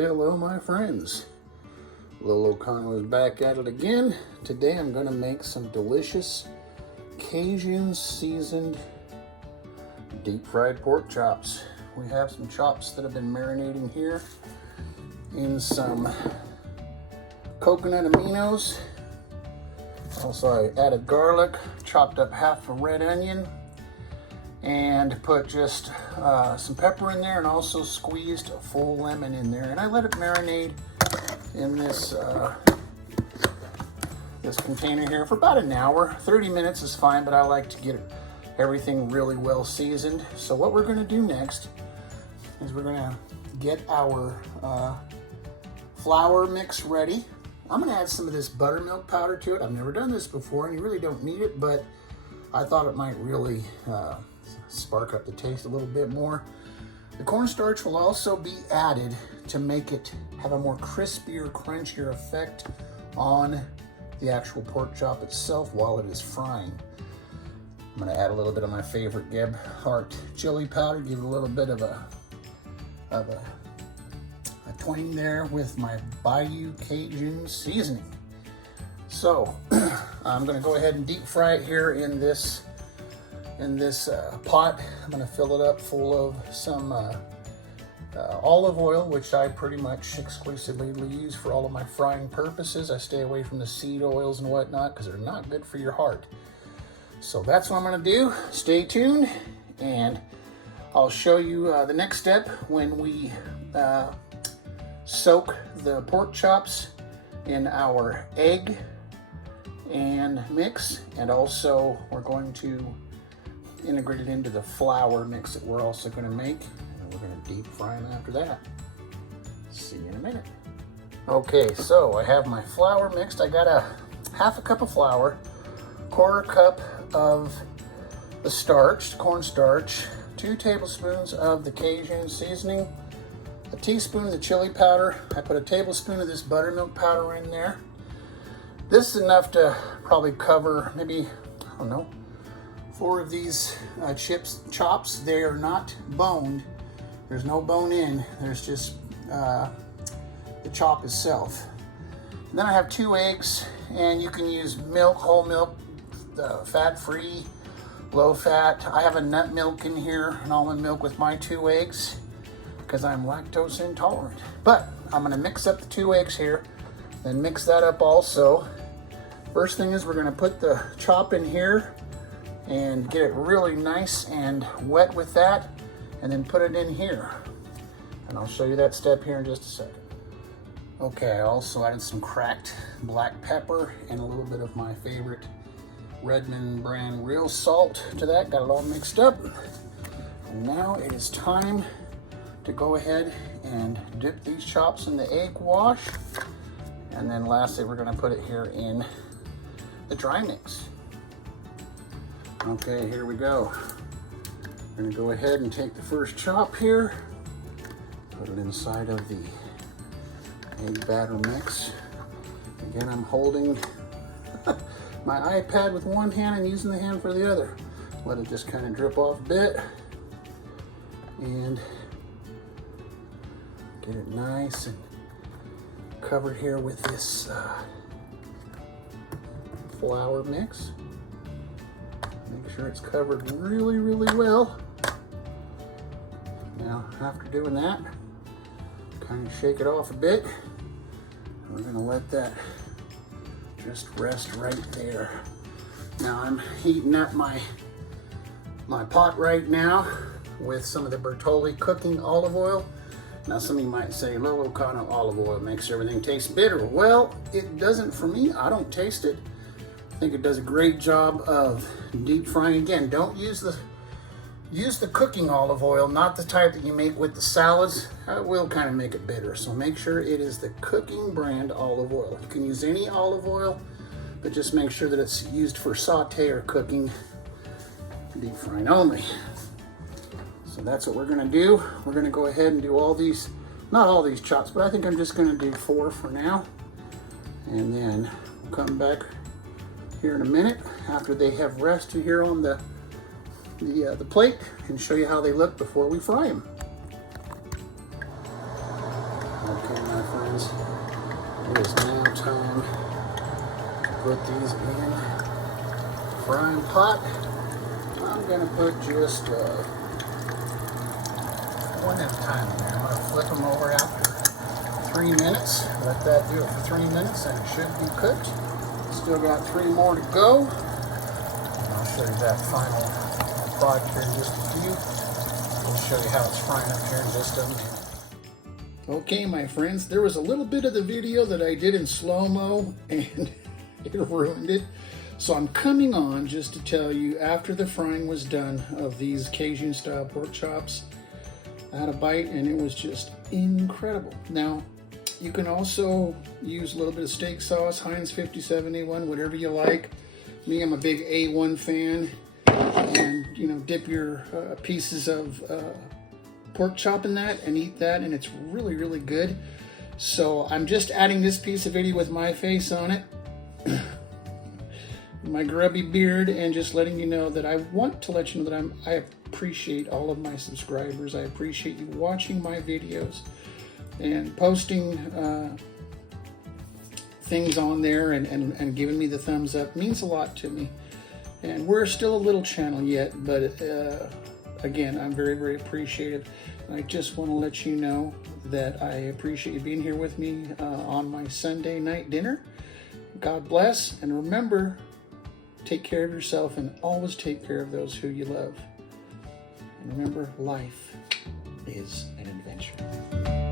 Hello my friends, Lil O'Connell is back at it again. Today I'm going to make some delicious Cajun seasoned deep fried pork chops. We have some chops that have been marinating here in some coconut aminos. Also I added garlic, chopped up half a red onion, and put just some pepper in there, and also squeezed a full lemon in there. And I let it marinate in this this container here for about an hour. 30 minutes is fine, but I like to get everything really well seasoned. So what we're gonna do next is we're gonna get our flour mix ready. I'm gonna add some of this buttermilk powder to it. I've never done this before, and you really don't need it, but I thought it might really spark up the taste a little bit more. The cornstarch will also be added to make it have a more crispier, crunchier effect on the actual pork chop itself while it is frying. I'm gonna add a little bit of my favorite Gebhardt chili powder, give it a little bit of a twang there with my Bayou Cajun seasoning. So I'm gonna go ahead and deep fry it here in this pot. I'm gonna fill it up full of some olive oil, which I pretty much exclusively use for all of my frying purposes. I stay away from the seed oils and whatnot because they're not good for your heart. So that's what I'm gonna do. Stay tuned, and I'll show you the next step when we soak the pork chops in our egg and mix, and also we're going to integrate it into the flour mix that we're also going to make, and we're going to deep fry them after that. See you in a minute. Okay, so I have my flour mixed. I got a half a cup of flour, quarter cup of the starch, cornstarch, 2 tablespoons of the Cajun seasoning, a teaspoon of the chili powder. I put a tablespoon of this buttermilk powder in there. This is enough to probably cover maybe, I don't know, 4 of these chops. They are not boned. There's no bone in. There's just the chop itself. And then I have 2 eggs, and you can use milk, whole milk, fat-free, low fat. I have a nut milk in here, an almond milk with my 2 eggs because I'm lactose intolerant. But I'm gonna mix up the 2 eggs here, then mix that up also. First thing is we're gonna put the chop in here and get it really nice and wet with that, and then put it in here. And I'll show you that step here in just a second. Okay, I also added some cracked black pepper and a little bit of my favorite Redmond brand real salt to that. Got it all mixed up. And now it is time to go ahead and dip these chops in the egg wash. And then lastly, we're gonna put it here in the dry mix. Okay, here we go. We're gonna go ahead and take the first chop here, put it inside of the egg batter mix. Again, I'm holding my iPad with one hand and using the hand for the other. Let it just kind of drip off a bit, and get it nice and covered here with this flour mix. Make sure it's covered really, really well. Now, after doing that, kind of shake it off a bit. We're gonna let that just rest right there. Now I'm heating up my pot right now with some of the Bertolli cooking olive oil. Now some of you might say, Lil O'Connell olive oil makes everything taste bitter. Well, it doesn't for me. I don't taste it. I think it does a great job of deep frying. Again, don't use the cooking olive oil, not the type that you make with the salads. It will kind of make it bitter. So make sure it is the cooking brand olive oil. You can use any olive oil, but just make sure that it's used for saute or cooking, deep frying only. So that's what we're gonna do. We're gonna go ahead and do all these, not all these chops, but I think I'm just gonna do 4 for now. And then we'll come back here in a minute after they have rested here on the plate and show you how they look before we fry them. Okay, my friends, it is now time to put these in the frying pot. I'm going to put just one at a time here. I'm going to flip them over after 3 minutes. Let that do it for 3 minutes and it should be cooked. Still got 3 more to go. And I'll show you that final product here in just a few. I'll show you how it's frying up here in just a minute. Okay, my friends, there was a little bit of the video that I did in slow-mo and it ruined it. So I'm coming on just to tell you, after the frying was done of these Cajun style pork chops, I had a bite and it was just incredible. Now, you can also use a little bit of steak sauce, Heinz 57A1, whatever you like. Me, I'm a big A1 fan. And, you know, dip your pieces of pork chop in that and eat that, and it's really, really good. So I'm just adding this piece of video with my face on it, my grubby beard, and just letting you know that I want to let you know that I appreciate all of my subscribers. I appreciate you watching my videos and posting things on there and giving me the thumbs up. It means a lot to me. And we're still a little channel yet, but again, I'm very, very appreciative. I just want to let you know that I appreciate you being here with me on my Sunday night dinner. God bless, and remember, take care of yourself and always take care of those who you love. And remember, life is an adventure.